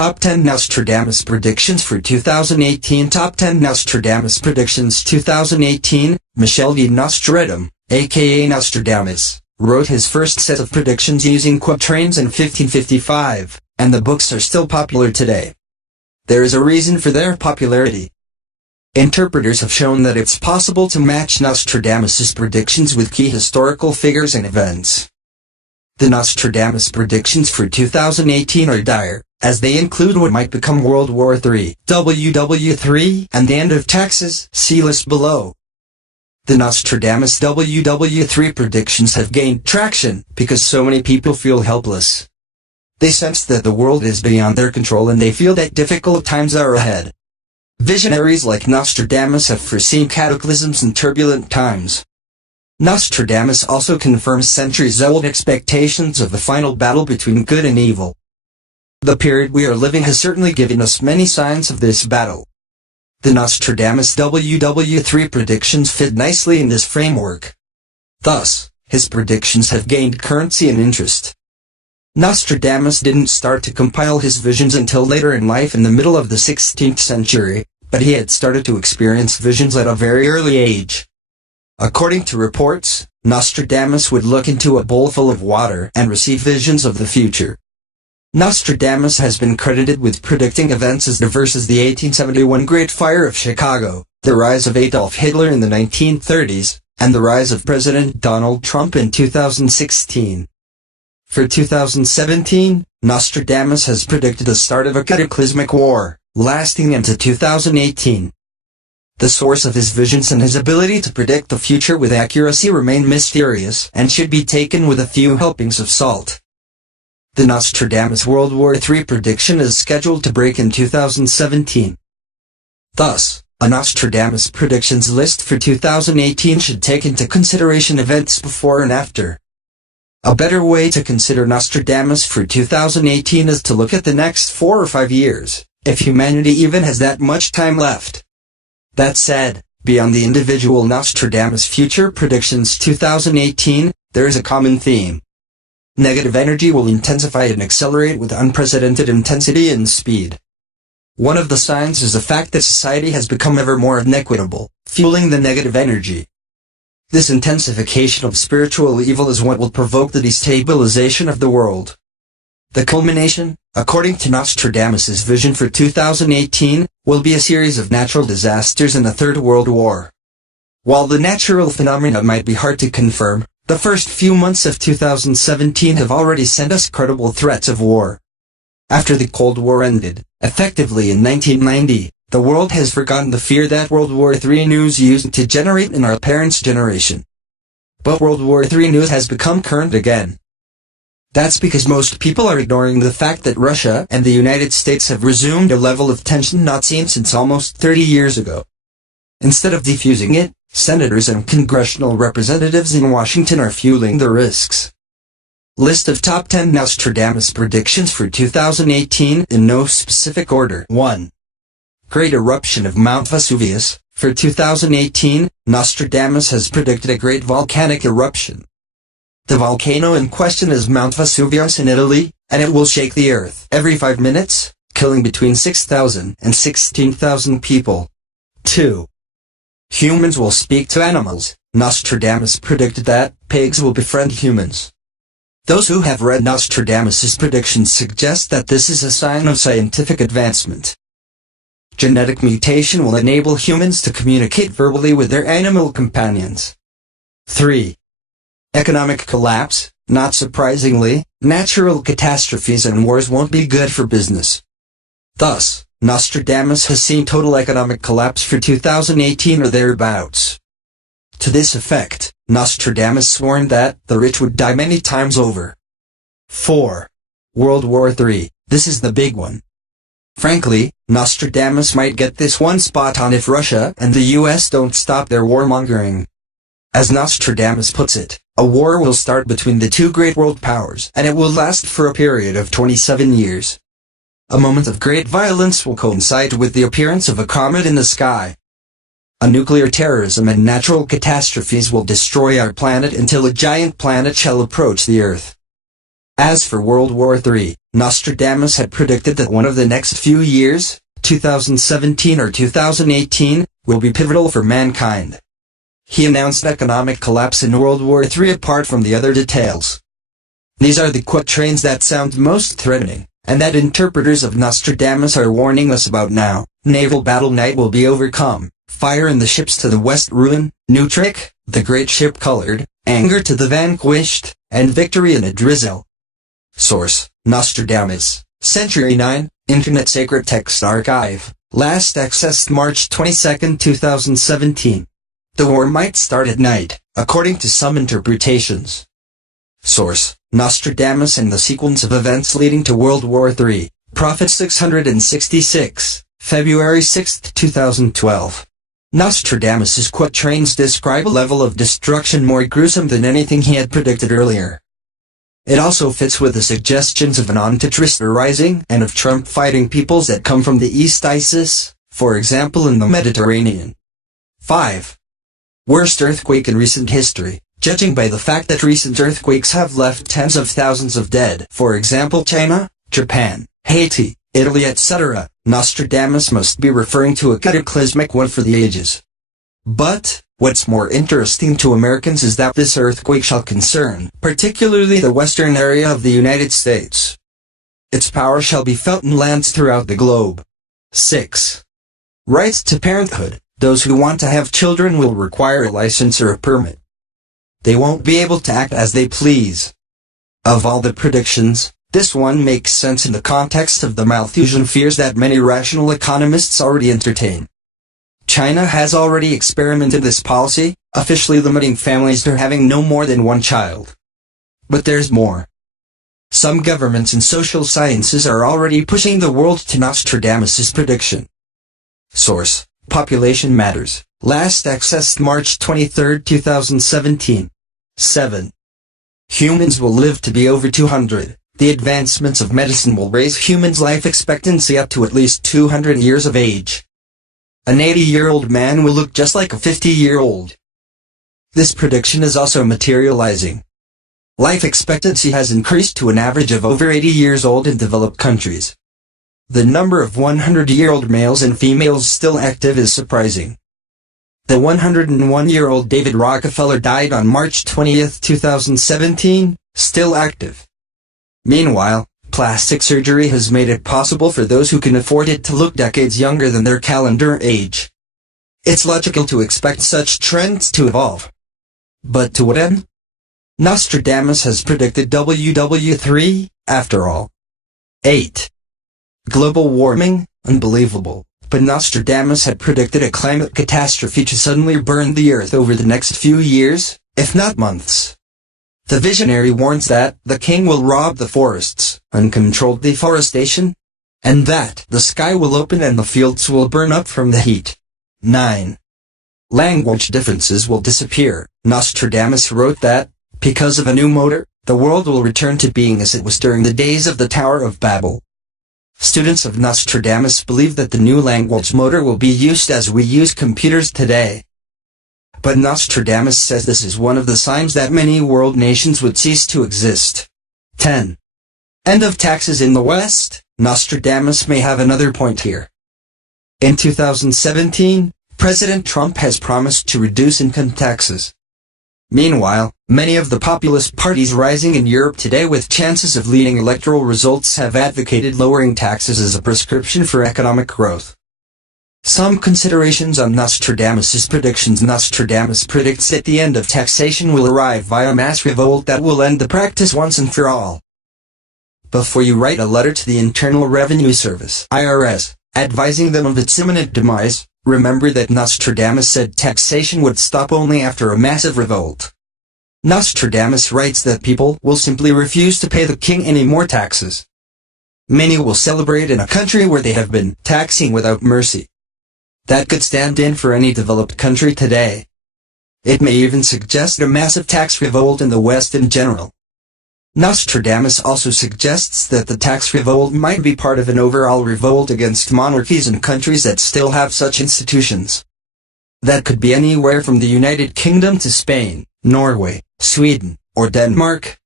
Top 10 Nostradamus Predictions for 2018. Top 10 Nostradamus Predictions 2018. Michel de Nostradamus, aka Nostradamus, wrote his first set of predictions using quatrains in 1555, and the books are still popular today. There is a reason for their popularity. Interpreters have shown that it's possible to match Nostradamus's predictions with key historical figures and events. The Nostradamus predictions for 2018 are dire, as they include what might become World War III, WW3, and the end of taxes, see list below. The Nostradamus WW3 predictions have gained traction because so many people feel helpless. They sense that the world is beyond their control and they feel that difficult times are ahead. Visionaries like Nostradamus have foreseen cataclysms and turbulent times. Nostradamus also confirms centuries-old expectations of the final battle between good and evil. The period we are living has certainly given us many signs of this battle. The Nostradamus WW3 predictions fit nicely in this framework. Thus, his predictions have gained currency and interest. Nostradamus didn't start to compile his visions until later in life in the middle of the 16th century, but he had started to experience visions at a very early age. According to reports, Nostradamus would look into a bowl full of water and receive visions of the future. Nostradamus has been credited with predicting events as diverse as the 1871 Great Fire of Chicago, the rise of Adolf Hitler in the 1930s, and the rise of President Donald Trump in 2016. For 2017, Nostradamus has predicted the start of a cataclysmic war, lasting into 2018. The source of his visions and his ability to predict the future with accuracy remain mysterious and should be taken with a few helpings of salt. The Nostradamus World War III prediction is scheduled to break in 2017. Thus, a Nostradamus predictions list for 2018 should take into consideration events before and after. A better way to consider Nostradamus for 2018 is to look at the next 4 or 5 years, if humanity even has that much time left. That said, beyond the individual Nostradamus future predictions 2018, there is a common theme. Negative energy will intensify and accelerate with unprecedented intensity and speed. One of the signs is the fact that society has become ever more inequitable, fueling the negative energy. This intensification of spiritual evil is what will provoke the destabilization of the world. The culmination, according to Nostradamus's vision for 2018, will be a series of natural disasters and a third world war. While the natural phenomena might be hard to confirm, the first few months of 2017 have already sent us credible threats of war. After the Cold War ended, effectively in 1990, the world has forgotten the fear that World War III news used to generate in our parents' generation. But World War III news has become current again. That's because most people are ignoring the fact that Russia and the United States have resumed a level of tension not seen since almost 30 years ago. Instead of defusing it, senators and congressional representatives in Washington are fueling the risks. List of top 10 Nostradamus predictions for 2018 in no specific order. 1. Great eruption of Mount Vesuvius. For 2018, Nostradamus has predicted a great volcanic eruption. The volcano in question is Mount Vesuvius in Italy, and it will shake the earth every 5 minutes, killing between 6,000 and 16,000 people. 2. Humans will speak to animals. Nostradamus predicted that pigs will befriend humans. Those who have read Nostradamus's predictions suggest that this is a sign of scientific advancement. Genetic mutation will enable humans to communicate verbally with their animal companions. 3. Economic collapse. Not surprisingly, natural catastrophes and wars won't be good for business. Thus, Nostradamus has seen total economic collapse for 2018 or thereabouts. To this effect, Nostradamus warned that the rich would die many times over. 4. World War III. This is the big one. Frankly, Nostradamus might get this one spot on if Russia and the US don't stop their warmongering. As Nostradamus puts it, a war will start between the two great world powers, and it will last for a period of 27 years. A moment of great violence will coincide with the appearance of a comet in the sky. A nuclear terrorism and natural catastrophes will destroy our planet until a giant planet shall approach the Earth. As for World War III, Nostradamus had predicted that one of the next few years, 2017 or 2018, will be pivotal for mankind. He announced economic collapse in World War III apart from the other details. These are the quatrains that sound most threatening, and that interpreters of Nostradamus are warning us about now. Naval battle night will be overcome, fire in the ships to the west ruin, new trick, the great ship colored, anger to the vanquished, and victory in a drizzle. Source, Nostradamus, Century 9, Internet Sacred Text Archive, last accessed March 22, 2017. The war might start at night, according to some interpretations. Source, Nostradamus and the sequence of events leading to World War III, Prophet 666, February 6, 2012. Nostradamus's quatrains describe a level of destruction more gruesome than anything he had predicted earlier. It also fits with the suggestions of an Antichrist rising and of Trump fighting peoples that come from the East, ISIS, for example in the Mediterranean. 5. Worst earthquake in recent history. Judging by the fact that recent earthquakes have left tens of thousands of dead, for example China, Japan, Haiti, Italy etc., Nostradamus must be referring to a cataclysmic one for the ages. But, what's more interesting to Americans is that this earthquake shall concern, particularly the western area of the United States. Its power shall be felt in lands throughout the globe. 6. Rights to parenthood. Those who want to have children will require a license or a permit. They won't be able to act as they please. Of all the predictions, this one makes sense in the context of the Malthusian fears that many rational economists already entertain. China has already experimented this policy, officially limiting families to having no more than one child. But there's more. Some governments and social sciences are already pushing the world to Nostradamus' prediction. Source, Population Matters, last accessed March 23, 2017. 7. Humans will live to be over 200. The advancements of medicine will raise humans' life expectancy up to at least 200 years of age. An 80-year-old man will look just like a 50-year-old. This prediction is also materializing. Life expectancy has increased to an average of over 80 years old in developed countries. The number of 100-year-old males and females still active is surprising. The 101-year-old David Rockefeller died on March 20, 2017, still active. Meanwhile, plastic surgery has made it possible for those who can afford it to look decades younger than their calendar age. It's logical to expect such trends to evolve. But to what end? Nostradamus has predicted WW3, after all. 8. Global warming, unbelievable, but Nostradamus had predicted a climate catastrophe to suddenly burn the earth over the next few years, if not months. The visionary warns that the king will rob the forests, uncontrolled deforestation, and that the sky will open and the fields will burn up from the heat. 9. Language differences will disappear. Nostradamus wrote that, because of a new motor, the world will return to being as it was during the days of the Tower of Babel. Students of Nostradamus believe that the new language motor will be used as we use computers today. But Nostradamus says this is one of the signs that many world nations would cease to exist. 10. End of taxes in the West. Nostradamus may have another point here. In 2017, President Trump has promised to reduce income taxes. Meanwhile, many of the populist parties rising in Europe today with chances of leading electoral results have advocated lowering taxes as a prescription for economic growth. Some considerations on Nostradamus' predictions. Nostradamus predicts that the end of taxation will arrive via mass revolt that will end the practice once and for all. Before you write a letter to the Internal Revenue Service, IRS, advising them of its imminent demise, remember that Nostradamus said taxation would stop only after a massive revolt. Nostradamus writes that people will simply refuse to pay the king any more taxes. Many will celebrate in a country where they have been taxing without mercy. That could stand in for any developed country today. It may even suggest a massive tax revolt in the West in general. Nostradamus also suggests that the tax revolt might be part of an overall revolt against monarchies and countries that still have such institutions. That could be anywhere from the United Kingdom to Spain, Norway, Sweden, or Denmark,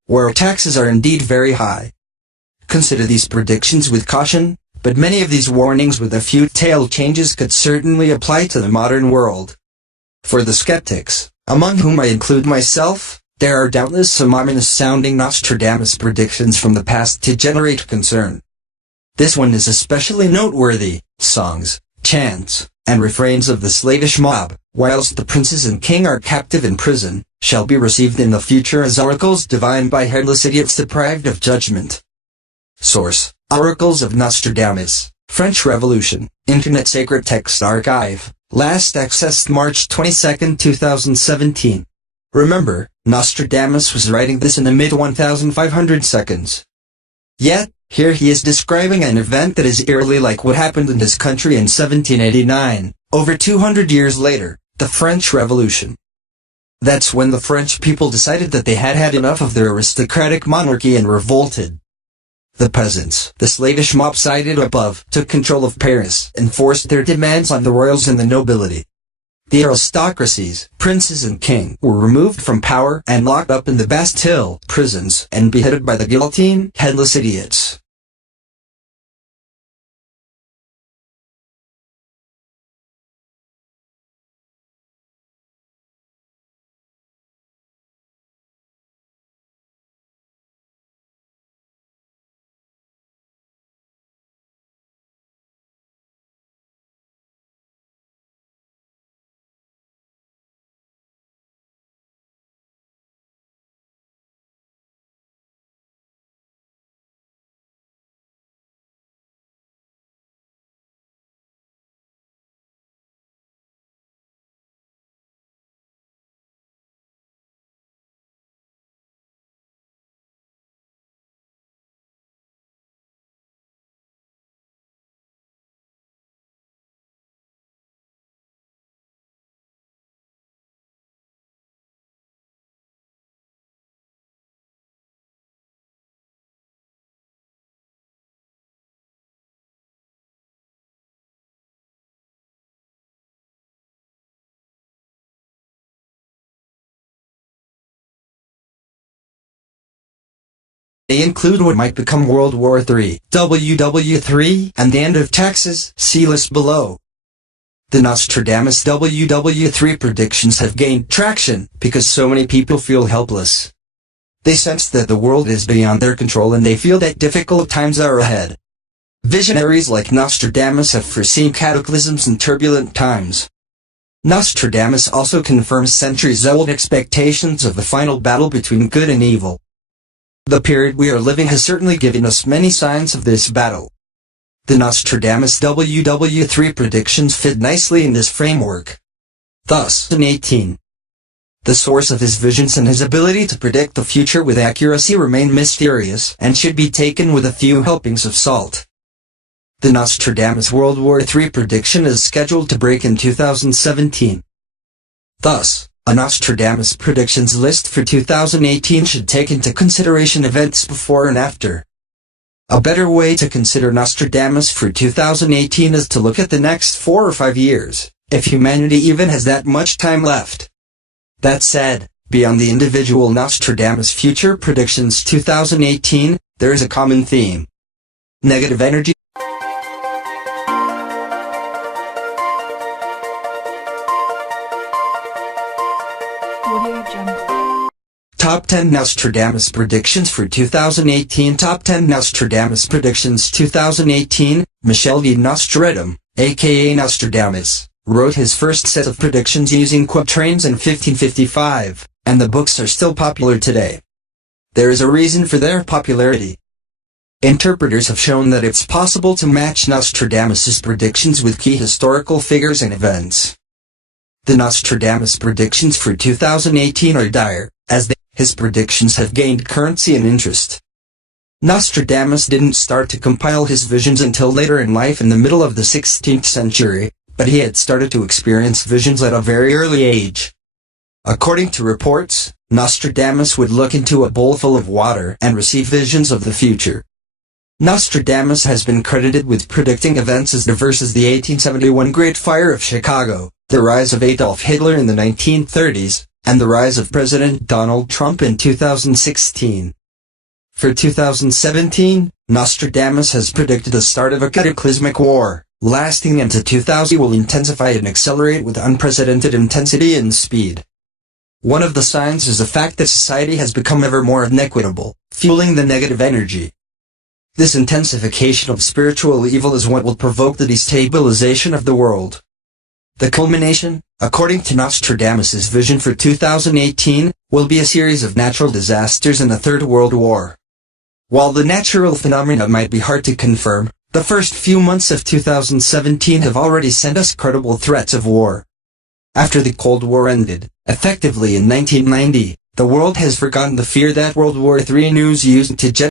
where taxes are indeed very high. Consider these predictions with caution, but many of these warnings with a few tail changes could certainly apply to the modern world. For the skeptics, among whom I include myself, there are doubtless some ominous-sounding Nostradamus predictions from the past to generate concern. This one is especially noteworthy: songs, chants, and refrains of the slavish mob, whilst the princes and king are captive in prison, shall be received in the future as oracles divine by headless idiots deprived of judgment. Source: Oracles of Nostradamus, French Revolution, Internet Sacred Text Archive, last accessed March 22, 2017. Remember, Nostradamus was writing this in the mid-1500 seconds. Yet, here he is describing an event that is eerily like what happened in his country in 1789, over 200 years later, the French Revolution. That's when the French people decided that they had had enough of their aristocratic monarchy and revolted. The peasants, the slavish mob cited above, took control of Paris and forced their demands on the royals and the nobility. The aristocracies, princes and king, were removed from power and locked up in the Bastille prisons and beheaded by the guillotine, headless idiots. They include what might become World War III, WW3, and the end of taxes, see list below. The Nostradamus WW3 predictions have gained traction because so many people feel helpless. They sense that the world is beyond their control and they feel that difficult times are ahead. Visionaries like Nostradamus have foreseen cataclysms and turbulent times. Nostradamus also confirms centuries-old expectations of the final battle between good and evil. The period we are living has certainly given us many signs of this battle. The Nostradamus WW3 predictions fit nicely in this framework. Thus, in 18, the source of his visions and his ability to predict the future with accuracy remain mysterious and should be taken with a few helpings of salt. The Nostradamus World War III prediction is scheduled to break in 2017. Thus, a Nostradamus predictions list for 2018 should take into consideration events before and after. A better way to consider Nostradamus for 2018 is to look at the next 4 or 5 years, if humanity even has that much time left. That said, beyond the individual Nostradamus future predictions 2018, there is a common theme. Negative energy. Top 10 Nostradamus Predictions for 2018. Top 10 Nostradamus Predictions 2018. Michel de Nostradamus, aka Nostradamus, wrote his first set of predictions using quatrains in 1555, and the books are still popular today. There is a reason for their popularity. Interpreters have shown that it's possible to match Nostradamus's predictions with key historical figures and events. The Nostradamus predictions for 2018 are dire, as his predictions have gained currency and interest. Nostradamus didn't start to compile his visions until later in life in the middle of the 16th century, but he had started to experience visions at a very early age. According to reports, Nostradamus would look into a bowl full of water and receive visions of the future. Nostradamus has been credited with predicting events as diverse as the 1871 Great Fire of Chicago, the rise of Adolf Hitler in the 1930s, and the rise of President Donald Trump in 2016. For 2017, Nostradamus has predicted the start of a cataclysmic war, lasting into 2000 will intensify and accelerate with unprecedented intensity and speed. One of the signs is the fact that society has become ever more inequitable, fueling the negative energy. This intensification of spiritual evil is what will provoke the destabilization of the world. The culmination, according to Nostradamus' vision for 2018, will be a series of natural disasters and a Third World War. While the natural phenomena might be hard to confirm, the first few months of 2017 have already sent us credible threats of war. After the Cold War ended, effectively in 1990, the world has forgotten the fear that World War III news used to